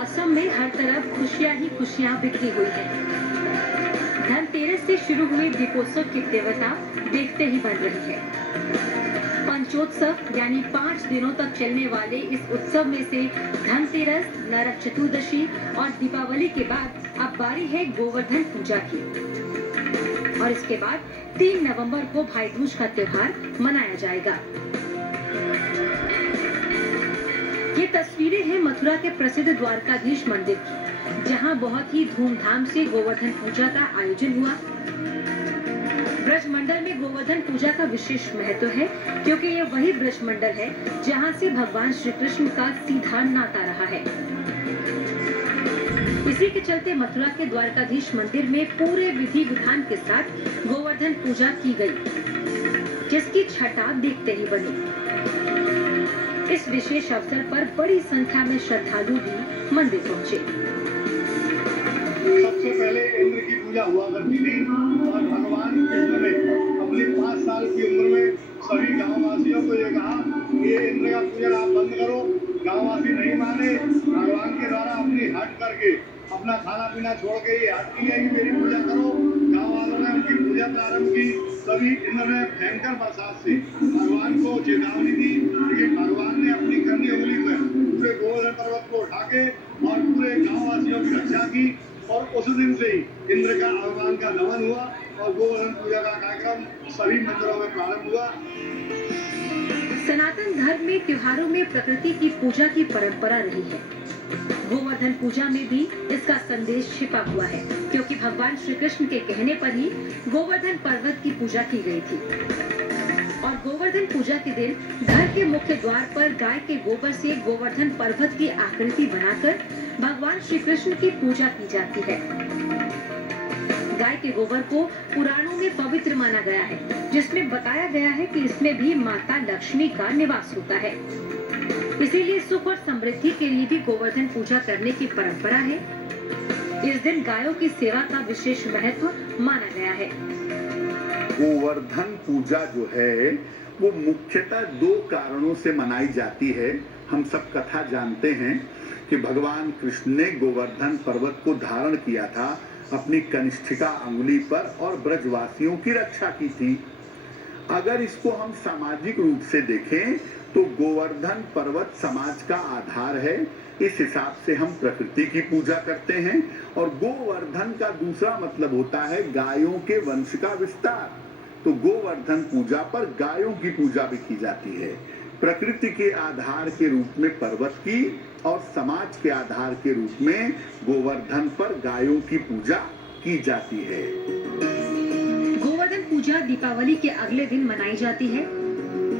मौसम में हर तरफ खुशियां ही खुशियां बिखरी हुई है। धनतेरस से शुरू हुए दीपोत्सव की तीव्रता देखते ही बढ़ रही है। पंचोत्सव यानी 5 दिनों तक चलने वाले इस उत्सव में से धनतेरस, नरक चतुर्दशी और दीपावली के बाद अब बारी है गोवर्धन पूजा की। और इसके बाद 3 नवंबर को भाई दूज का त्योहार मनाया जाएगा। ये तस्वीरें हैं मथुरा के प्रसिद्ध द्वारकाधीश मंदिर की, जहां बहुत ही धूमधाम से गोवर्धन पूजा का आयोजन हुआ। ब्रज मंडल में गोवर्धन पूजा का विशेष महत्व है, क्योंकि यह वही ब्रज मंडल है जहां से भगवान श्री कृष्ण का सीधा नाता रहा है। इसी के चलते मथुरा के द्वारकाधीश मंदिर में पूरे विधि विधान के साथ गोवर्धन पूजा की गई, जिसकी छटा देखते ही बनी। इस विशेष अवसर पर बड़ी संख्या में श्रद्धालु भी मंदिर पहुंचे। सबसे पहले इंद्र की पूजा हुआ करती थी और भगवान कृष्ण ने अपनी 5 साल की उम्र में सभी गांववासियों को ये कहा कि ये इंद्र का पूजन आप बंद करो। गांववासी नहीं माने। भगवान के द्वारा अपनी हट करके अपना खाना पीना छोड़ के ये हट की है कि मेरी पूजा करो। गाँव वालों ने उनकी पूजा प्रारंभ की। तभी इंद्र ने भयंकर बरसात से भगवान को चेतावनी दी, लेकिन भगवान ने अपनी करनी उंगली पर पूरे गोवर्धन पर्वत को उठा के और पूरे गांववासियों की रक्षा की। और उस दिन से ही इंद्र का भगवान का दमन हुआ और गोवर्धन पूजा का कार्यक्रम सभी मंदिरों में प्रारंभ हुआ। सनातन धर्म में त्योहारों में प्रकृति की पूजा की परंपरा रही है। गोवर्धन पूजा में भी इसका संदेश छिपा हुआ है, क्योंकि भगवान श्री कृष्ण के कहने पर ही गोवर्धन पर्वत की पूजा की गई थी। और गोवर्धन पूजा के दिन घर के मुख्य द्वार पर गाय के गोबर से गोवर्धन पर्वत की आकृति बनाकर भगवान श्री कृष्ण की पूजा की जाती है। गाय के गोबर को पुराणों में पवित्र माना गया है, जिसमें बताया गया है कि इसमें भी माता लक्ष्मी का निवास होता है। इसीलिए सुख और समृद्धि के लिए भी गोवर्धन पूजा करने की परंपरा है। इस दिन गायों की सेवा का विशेष महत्व माना गया है। गोवर्धन पूजा जो है वो मुख्यतः 2 कारणों से मनाई जाती है। हम सब कथा जानते हैं कि भगवान कृष्ण ने गोवर्धन पर्वत को धारण किया था अपनी कनिष्ठिका अंगुली पर और ब्रजवासियों की रक्षा की थी। अगर इसको हम सामाजिक रूप से देखें तो गोवर्धन पर्वत समाज का आधार है। इस हिसाब से हम प्रकृति की पूजा करते हैं। और गोवर्धन का दूसरा मतलब होता है गायों के वंश का विस्तार। तो गोवर्धन पूजा पर गायों की पूजा भी की जाती है। प्रकृति के आधार के रूप में पर्वत की और समाज के आधार के रूप में गोवर्धन पर गायों की पूजा की जाती है। गोवर्धन पूजा दीपावली के अगले दिन मनाई जाती है।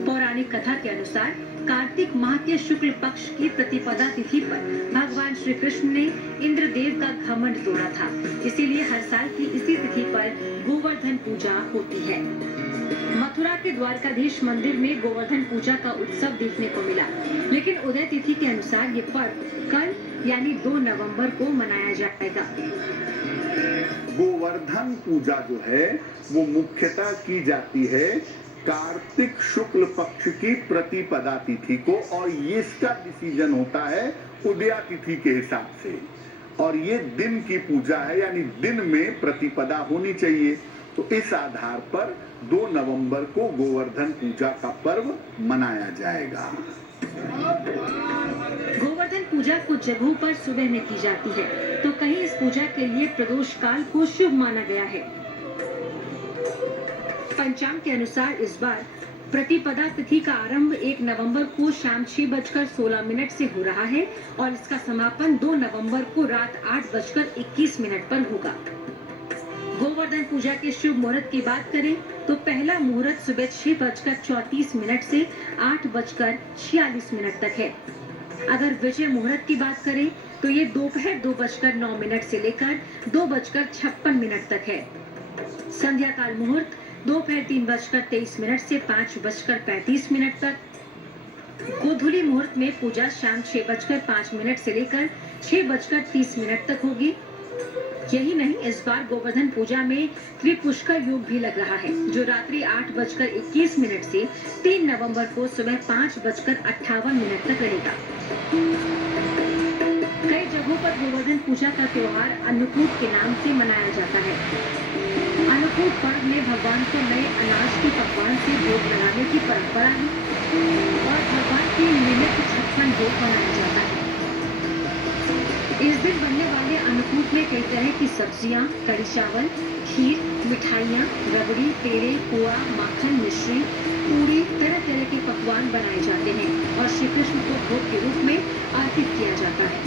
पौराणिक कथा के अनुसार कार्तिक माह के शुक्ल पक्ष की प्रतिपदा तिथि पर भगवान श्री कृष्ण ने इंद्रदेव का घमंड तोड़ा था। इसीलिए हर साल की इसी तिथि पर गोवर्धन पूजा होती है। मथुरा के द्वारकाधीश मंदिर में गोवर्धन पूजा का उत्सव देखने को मिला, लेकिन उदय तिथि के अनुसार ये पर्व कल यानी 2 नवंबर को मनाया जाएगा। गोवर्धन पूजा जो है वो मुख्यतः की जाती है कार्तिक शुक्ल पक्ष की प्रतिपदा तिथि को, और ये इसका डिसीजन होता है उदया तिथि के हिसाब से। और ये दिन की पूजा है, यानी दिन में प्रतिपदा होनी चाहिए। तो इस आधार पर 2 नवंबर को गोवर्धन पूजा का पर्व मनाया जाएगा। गोवर्धन पूजा कुछ जगहों पर सुबह में की जाती है, तो कहीं इस पूजा के लिए प्रदोष काल को शुभ माना गया है। पंचांग के अनुसार इस बार प्रतिपदा तिथि का आरंभ 1 नवंबर को शाम 6:16 से हो रहा है और इसका समापन 2 नवंबर को रात 8:21 पर होगा। गोवर्धन पूजा के शुभ मुहूर्त की बात करें तो पहला मुहूर्त सुबह 6:34 से 8:46 तक है। अगर विजय मुहूर्त की बात करें तो ये दोपहर 2:09 से लेकर 2:56 तक है। संध्या काल मुहूर्त दोपहर 3:23 से 5:35 तक। गोधूली मुहूर्त में पूजा शाम 6:05 से लेकर 6:30 तक होगी। यही नहीं, इस बार गोवर्धन पूजा में त्रिपुष्कर योग भी लग रहा है, जो रात्रि 8:21 से 3 नवंबर को सुबह 5:58 तक रहेगा। कई जगहों पर गोवर्धन पूजा का त्योहार अन्नकूट के नाम से मनाया जाता है। अन्नकूट पर्व में भगवान को नए अनाज के पकवान से भोग लगाने की परंपरा है और भगवान के निमित्त 56 भोग बनाया जाता है। इस दिन बनने वाले अन्नकूट में कई तरह की सब्जियां, कड़ी चावल, खीर, मिठाइयां, रबड़ी, पेड़े, खोआ, माखन, मिश्री, पूरी, तरह तरह के पकवान बनाए जाते हैं और श्री कृष्ण को भोग के रूप में अर्पित किया जाता है।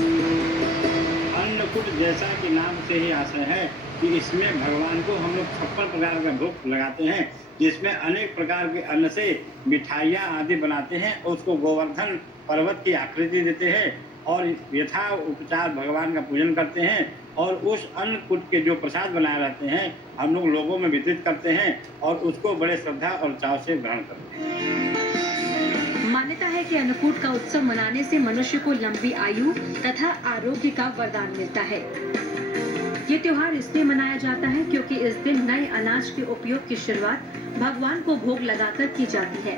अन्नकूट जैसा कि नाम से ही आशय है कि इसमें भगवान को हम लोग 56 प्रकार का भोग लगाते हैं, जिसमें अनेक प्रकार के अन्न से मिठाइयाँ आदि बनाते हैं, उसको गोवर्धन पर्वत की आकृति देते हैं और यथा उपचार भगवान का पूजन करते हैं और उस अन्नकूट के जो प्रसाद बनाए रहते हैं हम लोग लोगों में वितरित करते हैं और उसको बड़े श्रद्धा और चाव से ग्रहण करते हैं। मान्यता है कि अन्नकूट का उत्सव मनाने से मनुष्य को लंबी आयु तथा आरोग्य का वरदान मिलता है। ये त्योहार इसलिए मनाया जाता है क्योंकि इस दिन नए अनाज के उपयोग की शुरुआत भगवान को भोग लगाकर की जाती है।